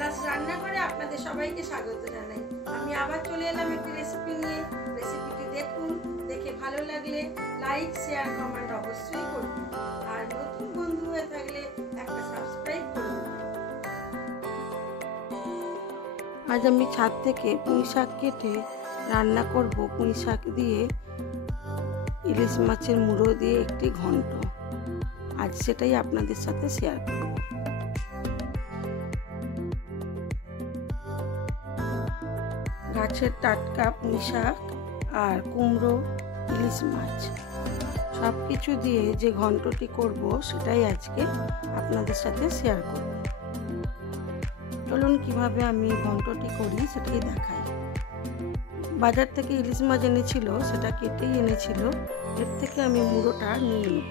পলাশ রান্নাঘরে আপনাদের সবাইকে স্বাগত জানাই। আমি আবার চলে এলাম একটি রেসিপি নিয়ে। রেসিপিটি দেখুন, দেখে ভালো লাগলে লাইক, শেয়ার, কমেন্ট অবশ্যই করুন। আর নতুন বন্ধু হয়ে থাকলে একটা সাবস্ক্রাইব করুন। আজ আমি ছাদ থেকে পুঁই শাক কেটে রান্না করব। পুঁই শাক দিয়ে ইলিশ মাছের মুড়ো দিয়ে একটি ঘন্ট। আজ সেটাই আপনাদের সাথে শেয়ার করব। গাছের টাটকা পুঁই শাক আর কুমড়ো, ইলিশ মাছ সব কিছু দিয়ে যে ঘন্টটি করব সেটাই আজকে আপনাদের সাথে শেয়ার করব। চলুন কিভাবে আমি ঘন্টটি করি সেটাই দেখাই। বাজার থেকে ইলিশ মাছ এনেছিল, সেটা কেটেই এনেছিল। এর থেকে আমি মুড়োটা নিয়ে নেব।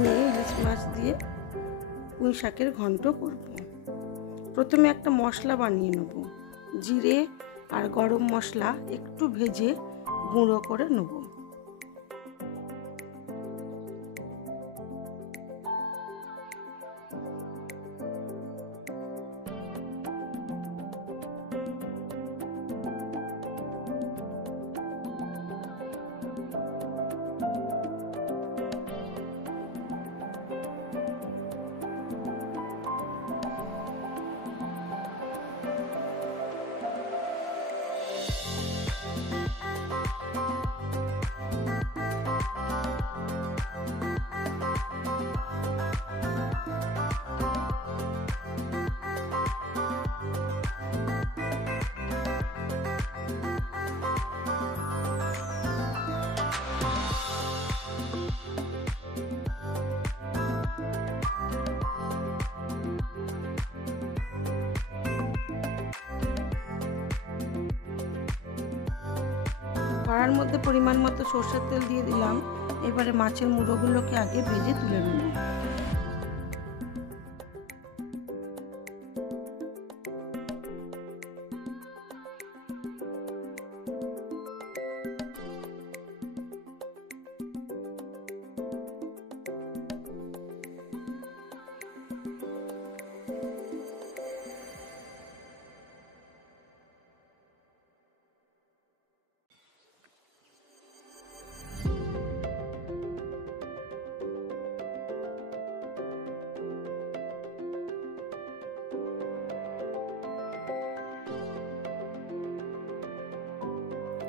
নিয়ে ইলিশ মাছ দিয়ে পুঁই শাকের ঘন্ট করব। প্রথমে একটা মশলা বানিয়ে নেব। জিরে আর গরম মশলা একটু ভেজে গুঁড়ো করে নেব। কড়ার মধ্যে পরিমাণ মতো সরষের তেল দিয়ে দিলাম। এবারে মাছের মুড়োগুলোকে আগে ভেজে তুলে নেব।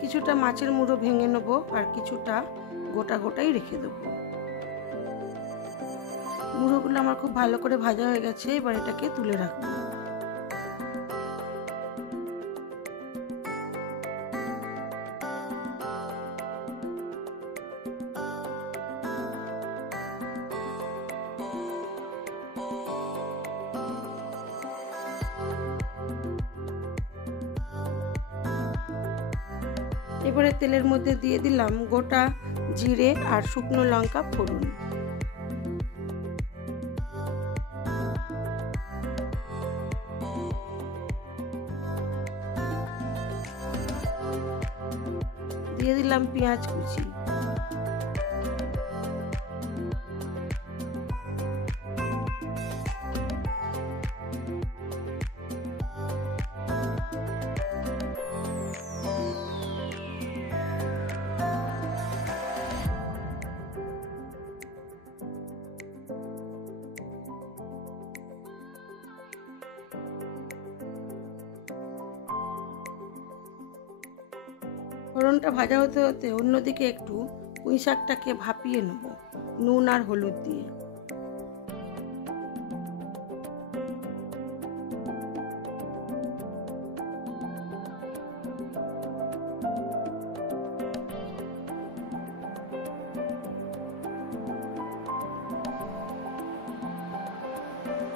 কিছুটা মাছের মুড়ো ভেঙে নেব আর কিছুটা গোটা গোটাই রেখে দেব। মুড়োগুলো আমার খুব ভালো করে ভাজা হয়ে গেছে। এবার এটাকে তুলে রাখবো। এবারে তেলের মধ্যে দিয়ে দিলাম গোটা জিরে আর শুকনো লঙ্কা ফোড়ন। দিয়ে দিলাম পেঁয়াজ কুচি। ফোড়নটা ভাজা হতে হতে অন্যদিকে একটু পুঁই শাকটাকে ভাপিয়ে নেব নুন আর হলুদ দিয়ে।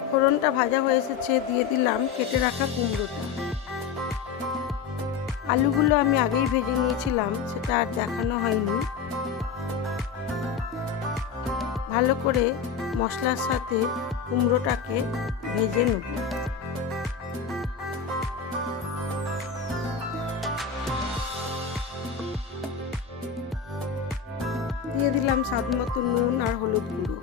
ফোড়নটা ভাজা হয়ে এসেছে, দিয়ে দিলাম কেটে রাখা কুমড়োটা। আলুগুলো আমি আগেই ভেজে নিয়েছিলাম, সেটা আর দেখানো হয়নি। ভালো করে মশলার সাথে কুমড়োটাকে ভেজে নেব। দিয়ে দিলাম স্বাদ মতো নুন আর হলুদ গুঁড়ো।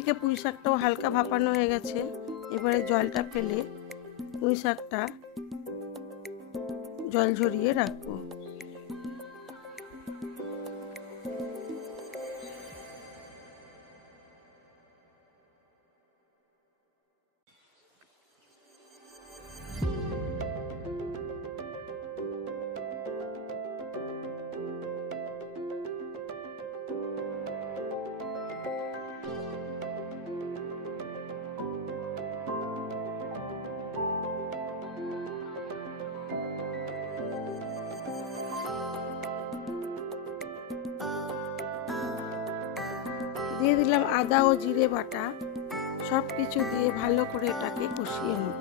এদিকে পুঁই শাকটাও হালকা ভাপানো হয়ে গেছে। এবারে জলটা ফেলে পুঁই শাকটা জল ঝরিয়ে রাখবো। দিয়ে দিলাম আদা ও জিরে বাটা। সব কিছু দিয়ে ভালো করে এটাকে কষিয়ে নেব।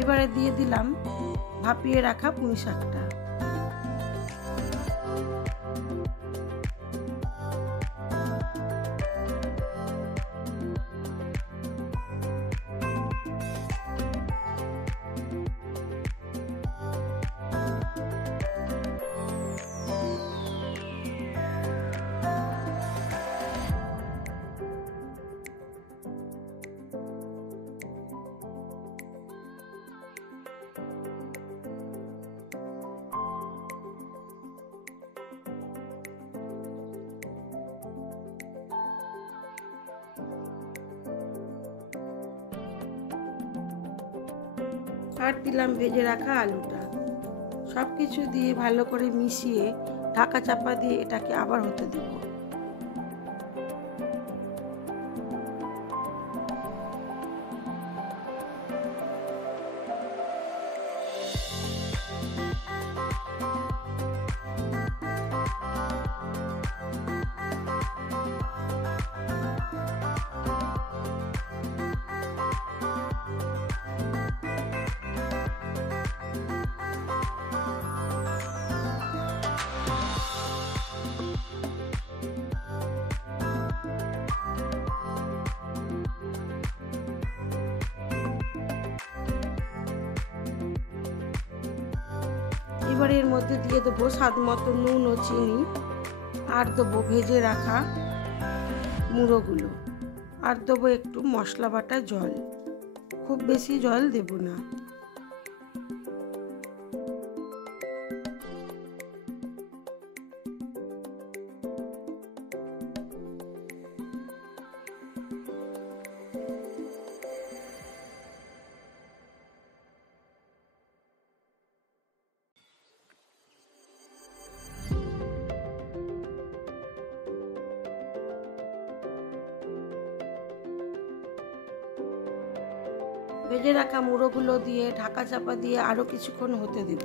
এবারে দিয়ে দিলাম ভাপিয়ে রাখা পুঁই শাকটা। আর দিলাম ভেজে রাখা আলুটা। সব কিছু দিয়ে ভালো করে মিশিয়ে ঢাকা চাপা দিয়ে এটাকে আবার হতে দেব। এবার এর মধ্যে দিয়ে দেবো স্বাদ মতো নুন ও চিনি, আর দেবো ভেজে রাখা মুড়োগুলো, আর দেবো একটু মশলা বাটা জল। খুব বেশি জল দেব না। ভেজে রাখা মুড়োগুলো দিয়ে ঢাকা চাপা দিয়ে আরো কিছুক্ষণ হতে দেব।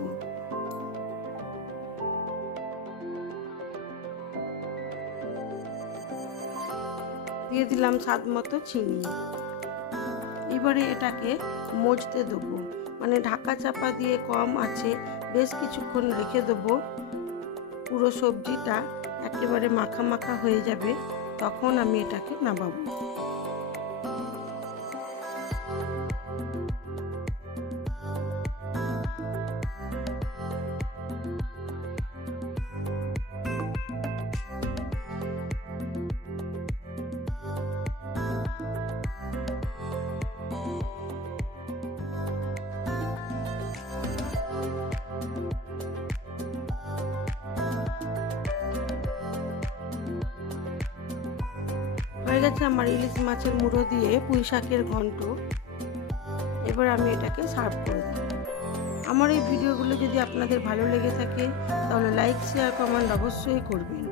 দিয়ে দিলাম স্বাদ মতো চিনি। এবারে এটাকে মজতে দেবো, মানে ঢাকা চাপা দিয়ে কম আছে বেশ কিছুক্ষণ রেখে দেবো। পুরো সবজিটা একেবারে মাখা মাখা হয়ে যাবে, তখন আমি এটাকে নামাবো। হয়ে গেছে আমার ইলিশ মাছের মুড়ো দিয়ে পুঁই শাকের ঘন্ট। এবার আমি এটাকে সার্ভ করে দেব। আমার এই ভিডিওগুলো যদি আপনাদের ভালো লেগে থাকে তাহলে লাইক শেয়ার কমেন্ট অবশ্যই করবেন,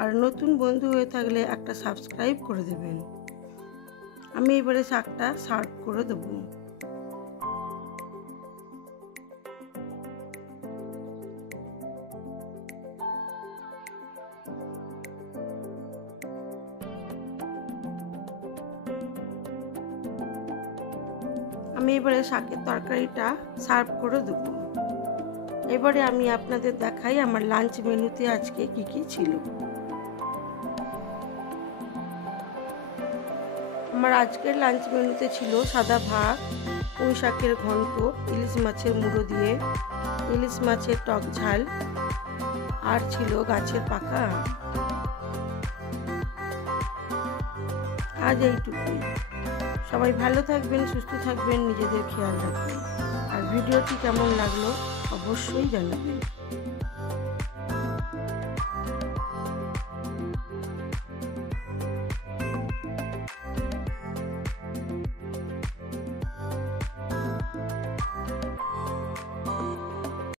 আর নতুন বন্ধু হয়ে থাকলে একটা সাবস্ক্রাইব করে দেবেন। আমি এবারে শাকটা সার্ভ করে দেবো। আমি এবারে শাকের তরকারিটা সার্ভ করে দেবো। এবারে আমি আপনাদের দেখাই আমার লাঞ্চ মেনুতে আজকে কি কি ছিল। আমার আজকের লাঞ্চ মেনুতে ছিল সাদা ভাত, পুঁই শাকের ঘন্ট, ইলিশ মাছের মুড়ো দিয়ে, ইলিশ মাছের টক ঝাল, আর ছিল গাছের পাকা আম। আজ এইটুকুই। সবাই ভালো থাকবেন, সুস্থ থাকবেন, নিজেদের খেয়াল রাখবেন। আর ভিডিওটি কেমন লাগলো অবশ্যই জানাবেন।